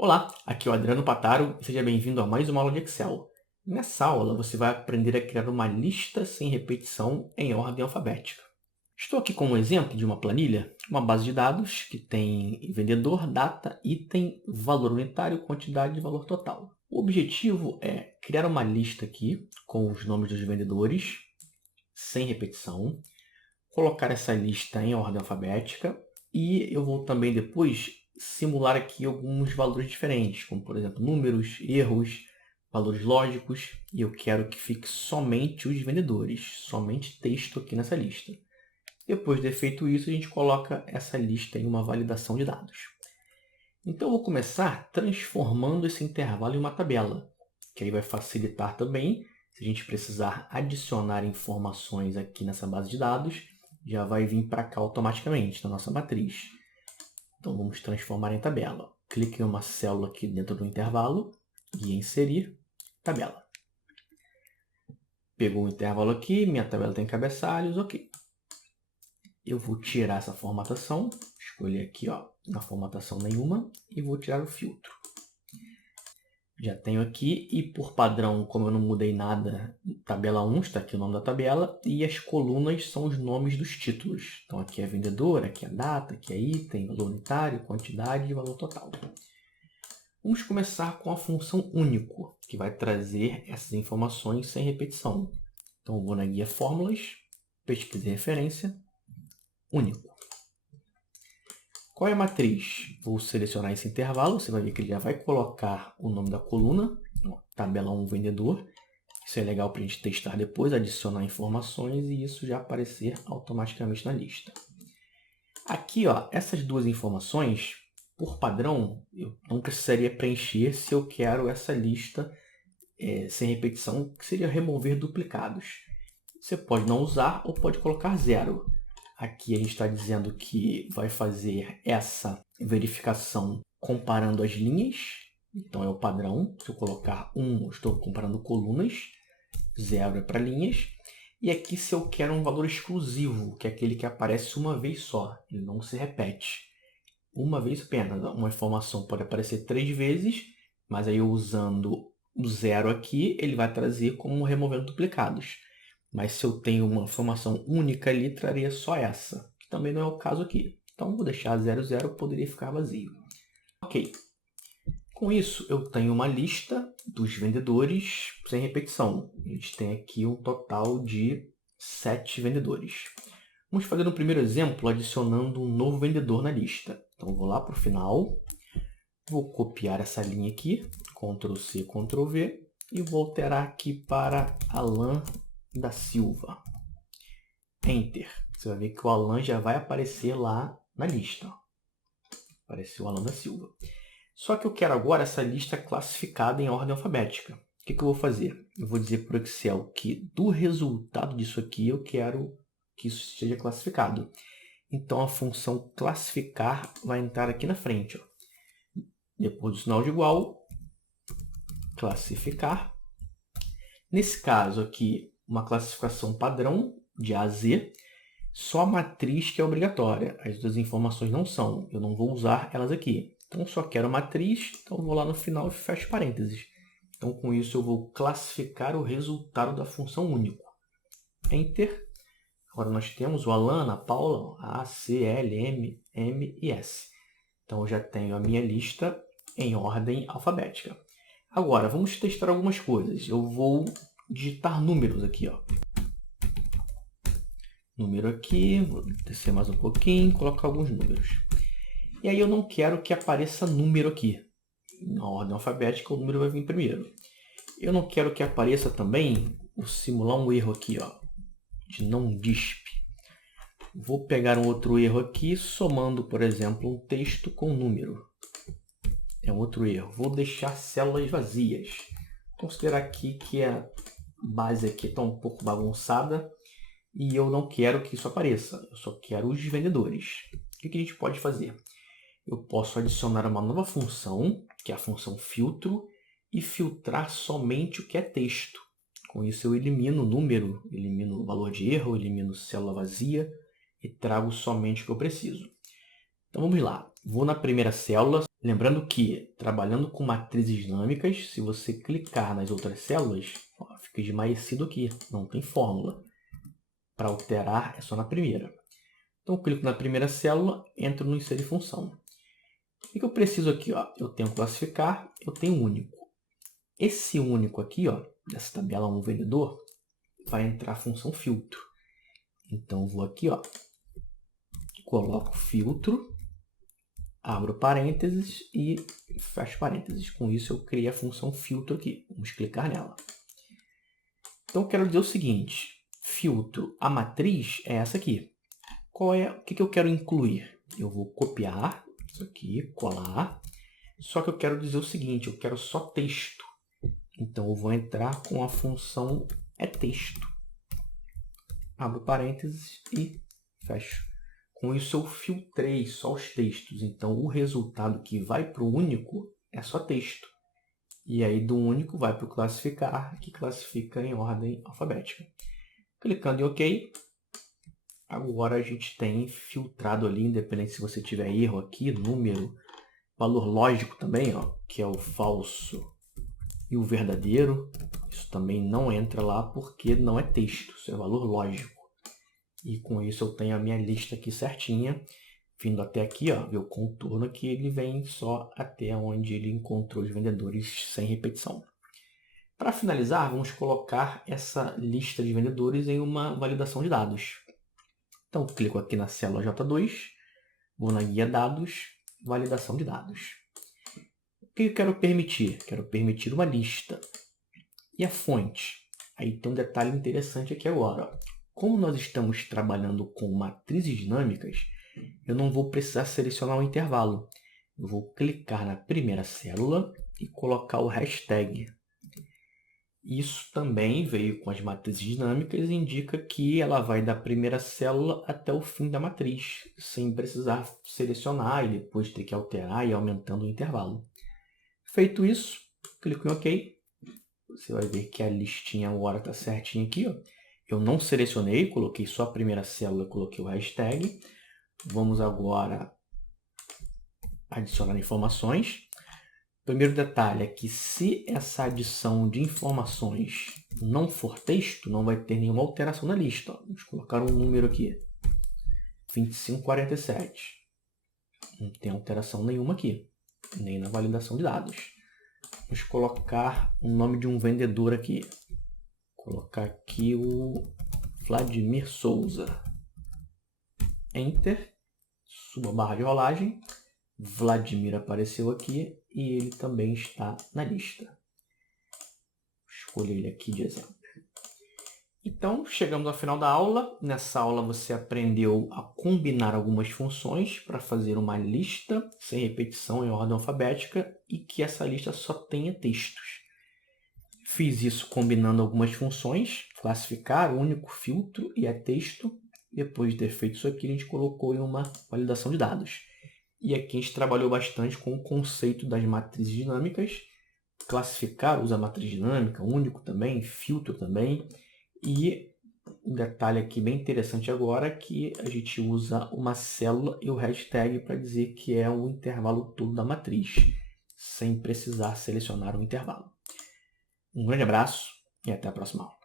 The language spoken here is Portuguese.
Olá, aqui é o Adriano Pataro e seja bem-vindo a mais uma aula de Excel. Nessa aula você vai aprender a criar uma lista sem repetição em ordem alfabética. Estou aqui com um exemplo de uma planilha, uma base de dados que tem vendedor, data, item, valor unitário, quantidade e valor total. O objetivo é criar uma lista aqui com os nomes dos vendedores, sem repetição, colocar essa lista em ordem alfabética e eu vou também depois simular aqui alguns valores diferentes, como por exemplo números, erros, valores lógicos, e eu quero que fique somente os vendedores, somente texto aqui nessa lista. Depois de feito isso, a gente coloca essa lista em uma validação de dados. Então eu vou começar transformando esse intervalo em uma tabela, que aí vai facilitar também se a gente precisar adicionar informações aqui nessa base de dados, já vai vir para cá automaticamente, na nossa matriz. Então, vamos transformar em tabela. Clique em uma célula aqui dentro do intervalo e inserir tabela. Pegou o intervalo aqui, minha tabela tem cabeçalhos, ok. Eu vou tirar essa formatação, escolher aqui, na formatação nenhuma, e vou tirar o filtro. Já tenho aqui, e por padrão, como eu não mudei nada, tabela 1 está aqui o nome da tabela, e as colunas são os nomes dos títulos. Então aqui é vendedor, aqui é data, aqui é item, valor unitário, quantidade e valor total. Vamos começar com a função único, que vai trazer essas informações sem repetição. Então eu vou na guia fórmulas, pesquisa e referência, único. Qual é a matriz? Vou selecionar esse intervalo, você vai ver que ele já vai colocar o nome da coluna, tabela 1 vendedor. Isso é legal para a gente testar depois, adicionar informações e isso já aparecer automaticamente na lista. Aqui, essas duas informações, por padrão, eu não precisaria preencher se eu quero essa lista sem repetição, que seria remover duplicados. Você pode não usar ou pode colocar 0. Aqui a gente está dizendo que vai fazer essa verificação comparando as linhas. Então é o padrão. Se eu colocar 1, eu estou comparando colunas. 0 é para linhas. E aqui se eu quero um valor exclusivo, que é aquele que aparece uma vez só. Ele não se repete. Uma vez apenas. Uma informação pode aparecer 3 vezes, mas aí eu usando o 0 aqui, ele vai trazer como removendo duplicados. Mas se eu tenho uma informação única ali, traria só essa, que também não é o caso aqui. Então, vou deixar 00, poderia ficar vazio. Ok. Com isso, eu tenho uma lista dos vendedores sem repetição. Eles têm aqui um total de 7 vendedores. Vamos fazer no primeiro exemplo, adicionando um novo vendedor na lista. Então, vou lá para o final, vou copiar essa linha aqui, Ctrl C, Ctrl V, e vou alterar aqui para Alan da Silva. Enter. Você vai ver que o Alan já vai aparecer lá na lista. Apareceu o Alan da Silva. Só que eu quero agora essa lista classificada em ordem alfabética. O que eu vou fazer? Eu vou dizer para o Excel que do resultado disso aqui eu quero que isso seja classificado. Então a função classificar vai entrar aqui na frente. Depois do sinal de igual, classificar. Nesse caso aqui, uma classificação padrão de A a Z, só a matriz que é obrigatória. As outras informações não são. Eu não vou usar elas aqui. Então, só quero matriz, então vou lá no final e fecho parênteses. Então, com isso, eu vou classificar o resultado da função único. Enter. Agora nós temos o Alan, a Paula, A, C, L, M, M e S. Então, eu já tenho a minha lista em ordem alfabética. Agora, vamos testar algumas coisas. Eu vou digitar números aqui. Número aqui, vou descer mais um pouquinho, colocar alguns números. E aí eu não quero que apareça número aqui. Na ordem alfabética, o número vai vir primeiro. Eu não quero que apareça também, vou simular um erro aqui, de não disp. Vou pegar um outro erro aqui, somando, por exemplo, um texto com número. É um outro erro. Vou deixar células vazias. Considerar aqui que a base aqui está um pouco bagunçada e eu não quero que isso apareça. Eu só quero os vendedores. O que a gente pode fazer? Eu posso adicionar uma nova função, que é a função filtro, e filtrar somente o que é texto. Com isso eu elimino o número, elimino o valor de erro, elimino célula vazia e trago somente o que eu preciso. Então vamos lá. Vou na primeira célula, Lembrando que, trabalhando com matrizes dinâmicas, se você clicar nas outras células, ó, fica esmaecido aqui, não tem fórmula. Para alterar é só na primeira. Então eu clico na primeira célula, entro no inserir função. O que eu preciso aqui? Ó? Eu tenho classificar, eu tenho único. Esse único aqui, ó, dessa tabela 1 vendedor, vai entrar a função filtro. Então eu vou aqui, ó, coloco filtro, abro parênteses e fecho parênteses. Com isso eu criei a função filtro aqui. Vamos clicar nela. Então eu quero dizer o seguinte, filtro, a matriz é essa aqui. O que eu quero incluir? Eu vou copiar isso aqui, colar, só que eu quero dizer o seguinte, eu quero só texto. Então eu vou entrar com a função texto. Abro parênteses e fecho. Com isso eu filtrei só os textos, então o resultado que vai para o único é só texto. E aí do único vai para o classificar, que classifica em ordem alfabética. Clicando em OK, agora a gente tem filtrado ali, independente se você tiver erro aqui, número, valor lógico também, ó, que é o falso e o verdadeiro. Isso também não entra lá porque não é texto, isso é valor lógico. E com isso eu tenho a minha lista aqui certinha, vindo até aqui, ó, ver o contorno aqui, ele vem só até onde ele encontrou os vendedores sem repetição. Para finalizar, vamos colocar essa lista de vendedores em uma validação de dados. Então, clico aqui na célula J2, vou na guia dados, validação de dados. O que eu quero permitir? Quero permitir uma lista. E a fonte? Aí tem um detalhe interessante aqui agora. Ó. Como nós estamos trabalhando com matrizes dinâmicas, eu não vou precisar selecionar o intervalo. Eu vou clicar na primeira célula e colocar o hashtag. Isso também veio com as matrizes dinâmicas e indica que ela vai da primeira célula até o fim da matriz, sem precisar selecionar e depois ter que alterar e ir aumentando o intervalo. Feito isso, clico em OK. Você vai ver que a listinha agora está certinha aqui. Ó. Eu não selecionei, coloquei só a primeira célula, coloquei o hashtag. Vamos agora adicionar informações. Primeiro detalhe é que se essa adição de informações não for texto, não vai ter nenhuma alteração na lista. Ó. Vamos colocar um número aqui, 2547. Não tem alteração nenhuma aqui, nem na validação de dados. Vamos colocar o nome de um vendedor aqui. Vou colocar aqui o Vladimir Souza. Enter, suba a barra de rolagem. Vladimir apareceu aqui e ele também está na lista. Escolho ele aqui de exemplo. Então, chegamos ao final da aula. Nessa aula você aprendeu a combinar algumas funções para fazer uma lista sem repetição em ordem alfabética e que essa lista só tenha textos. Fiz isso combinando algumas funções, classificar, único, filtro e texto. Depois de ter feito isso aqui, a gente colocou em uma validação de dados. E aqui a gente trabalhou bastante com o conceito das matrizes dinâmicas. Classificar usa matriz dinâmica, único também, filtro também. E um detalhe aqui bem interessante agora é que a gente usa uma célula e o hashtag para dizer que é o intervalo todo da matriz, sem precisar selecionar o intervalo. Um grande abraço e até a próxima aula.